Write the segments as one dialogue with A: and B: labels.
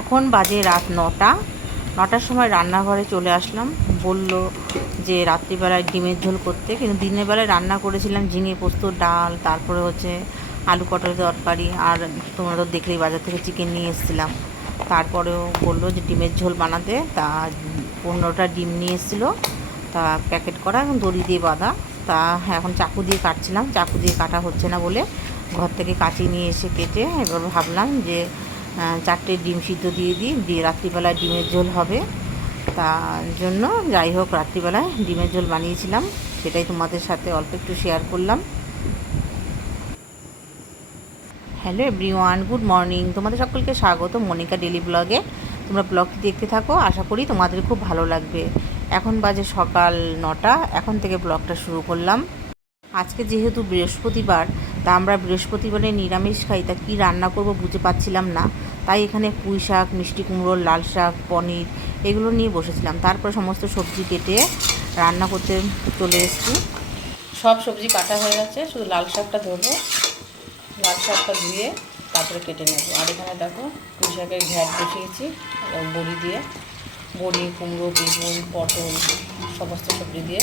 A: এখন বাজে রাত নটা। নটার সময় রান্নাঘরে চলে আসলাম। বলল যে রাত্রিবেলায় ডিমের ঝোল করতে। কিন্তু দিনের বেলায় রান্না করেছিলাম ঝিঙে পোস্ত, ডাল, তারপরে হচ্ছে আলু পটলের তরকারি আর তোমরা তো দেখলেই বাজার থেকে চিকেন নিয়ে এসেছিলাম। তারপরেও বলল যে ডিমের ঝোল বানাতে। তা পনেরোটা ডিম নিয়ে এসেছিল। তা প্যাকেট করা এবং দড়ি দিয়ে বাঁধা। তা এখন চাকু দিয়ে কাটছিলাম। চাকু দিয়ে কাটা হচ্ছে না বলে ঘর থেকে কাঁচি নিয়ে এসে কেটে এবার ভাবলাম যে চারটে ডিম সিদ্ধ দিয়ে দিই। দিয়ে রাত্রিবেলায় ডিমের ঝোল হবে। তার জন্য যাই হোক, রাত্রিবেলায় ডিমের ঝোল বানিয়েছিলাম। সেটাই তোমাদের সাথে অল্প একটু শেয়ার করলাম। হ্যালো এভরিওয়ান গুড মর্নিং তোমাদের সকলকে স্বাগত মনিকা ডেলি ব্লগে। তোমরা ব্লগটি দেখতে থাকো, আশা করি তোমাদের খুব ভালো লাগবে। এখন বাজে সকাল নটা, এখন থেকে ব্লগটা শুরু করলাম। আজকে যেহেতু বৃহস্পতিবার, তা আমরা বৃহস্পতিবারে নিরামিষ খাই, তা কী রান্না করব বুঝে পাচ্ছিলাম না। তাই এখানে পুঁই শাক, মিষ্টি কুমড়ো, লাল শাক, পনির এগুলো নিয়ে বসেছিলাম। তারপর সমস্ত সবজি কেটে রান্না করতে চলে এসেছি। সব সবজি কাটা হয়ে গেছে, শুধু লাল শাকটা ধরবো লাল শাকটা ধুয়ে তারপরে কেটে নেব। আর এখানে দেখো পুঁই শাকের ঘ্যাট বসিয়েছি বড়ি দিয়ে। বড়ি, কুমড়ো, বেগুন, পটল সমস্ত সবজি দিয়ে।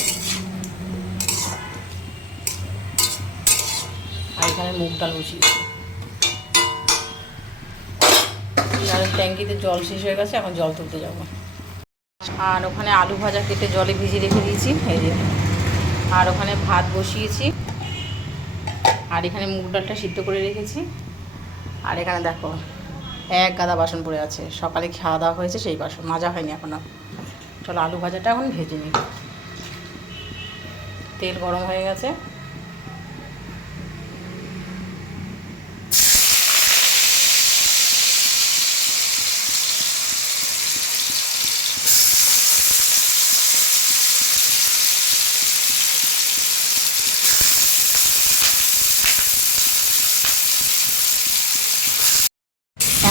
A: আর এখানে মুগ ডাল বসিয়েছি। ট্যাঙ্কিতে জল শেষ হয়ে গেছে, এখন জল তুলতে যাব। আর ওখানে আলু ভাজা কেটে জলে ভিজিয়ে রেখে দিয়েছি, এই যে। আর ওখানে ভাত বসিয়েছি, আর এখানে মুগ ডালটা সিদ্ধ করে রেখেছি। আর এখানে দেখো, এক গাদা বাসন পড়ে আছে, সকালে খাওয়া দাওয়া হয়েছে সেই বাসন, মাজা হয়নি এখনও চলো আলু ভাজাটা এখন ভেজে নিই। তেল গরম হয়ে গেছে।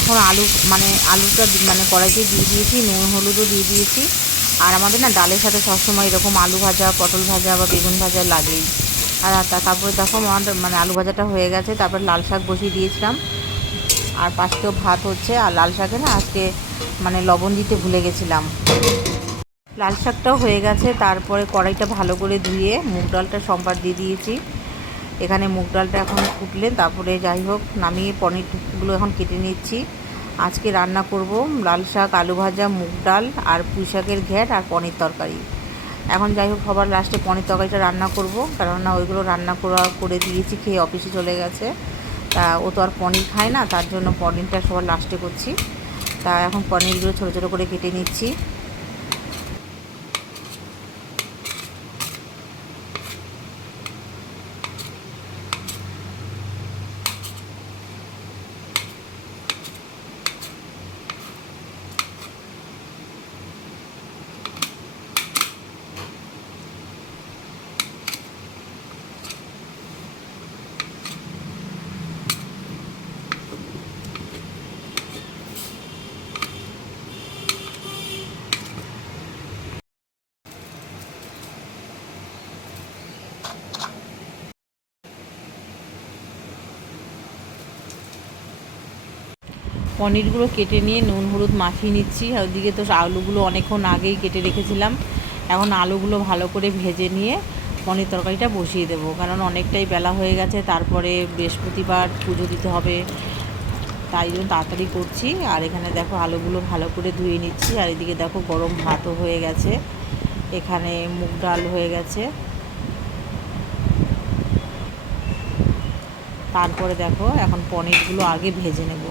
A: এখন আলু মানে আলুটা মানে কড়াইতে দিয়ে দিয়েছি, নুন, হলুদও দিয়ে দিয়েছি। আর আমাদের না ডালের সাথে সবসময় এরকম আলু ভাজা, পটল ভাজা বা বেগুন ভাজা লাগেই। আর তারপরে দেখো আমার মানে আলু ভাজাটা হয়ে গেছে, তারপর লাল শাক বসিয়ে দিয়েছিলাম। আর পাশেও ভাত হচ্ছে, আর লাল শাকে না আজকে মানে লবণ দিতে ভুলে গেছিলাম। লাল শাকটাও হয়ে গেছে, তারপরে কড়াইটা ভালো করে ধুয়ে মুগ ডালটা সম্বার দিয়ে দিয়েছি। এখানে মুগ ডালটা এখন ফুটলে, তারপরে যাই হোক, নামিয়ে পনিরগুলো এখন কেটে নিচ্ছি। আজকে রান্না করব লাল শাক, আলু ভাজা, মুগ ডাল আর পুঁই শাকের ঘ্যাট আর পনির তরকারি। এখন যাই হোক, সবার লাস্টে পনির তরকারিটা রান্না করব। কেননা ওইগুলো রান্না করা করে দিয়েছি, খেয়ে অফিসে চলে গেছে। তা ও তো আর পনির খায় না, তার জন্য পনিরটা সবার লাস্টে করছি। তা এখন পনিরগুলো ছোটো ছোটো করে কেটে নিচ্ছি। পনিরগুলো কেটে নিয়ে নুন, হলুদ মাখিয়ে নিচ্ছি। ওদিকে তো আলুগুলো অনেকক্ষণ আগেই কেটে রেখেছিলাম। এখন আলুগুলো ভালো করে ভেজে নিয়ে পনির তরকারিটা বসিয়ে দেবো। কারণ অনেকটাই বেলা হয়ে গেছে, তারপরে বৃহস্পতিবার পুজো দিতে হবে। তাই জন্য তাড়াতাড়ি করছি। আর এখানে দেখো আলুগুলো ভালো করে ধুয়ে নিচ্ছি। আর এদিকে দেখো গরম ভাতও হয়ে গেছে। এখানে মুগ ডাল হয়ে গেছে। তারপরে দেখো এখন পনিরগুলো আগে ভেজে নেব।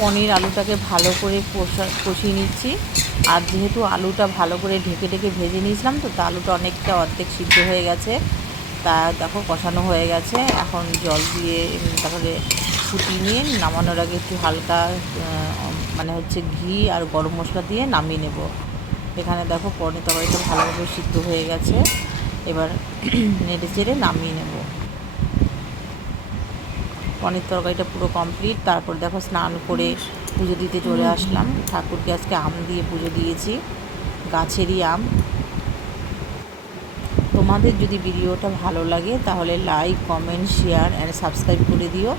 A: পনির আলুটাকে ভালো করে কষা, কষিয়ে নিচ্ছি। আর যেহেতু আলুটা ভালো করে ঢেকে ঢেকে ভেজে নিয়েছিলাম তো তা আলুটা অনেকটা অর্ধেক সিদ্ধ হয়ে গেছে। তা দেখো কষানো হয়ে গেছে। এখন জল দিয়ে তারপরে ফুটি নিয়ে নামানোর আগে একটু হালকা মানে হচ্ছে ঘি আর গরম মশলা দিয়ে নামিয়ে নেব। এখানে দেখো পনির তরকারিটা ভালোভাবে সিদ্ধ হয়ে গেছে। এবার নেড়ে চেড়ে নামিয়ে নেব। পনির তরকারিটা পুরো কমপ্লিট তারপর দেখো স্নান করে পুজো দিতে চলে আসলাম। ঠাকুরকে আজকে আম দিয়ে পুজো দিয়েছি। গাছেরই আম। তোমাদের যদি ভিডিওটা ভালো লাগে, তাহলে like comment share and subscribe করে দিও।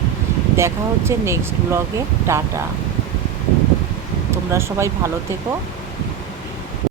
A: দেখা হচ্ছে নেক্সট ব্লগে টাটা। তোমরা সবাই ভালো থেকো।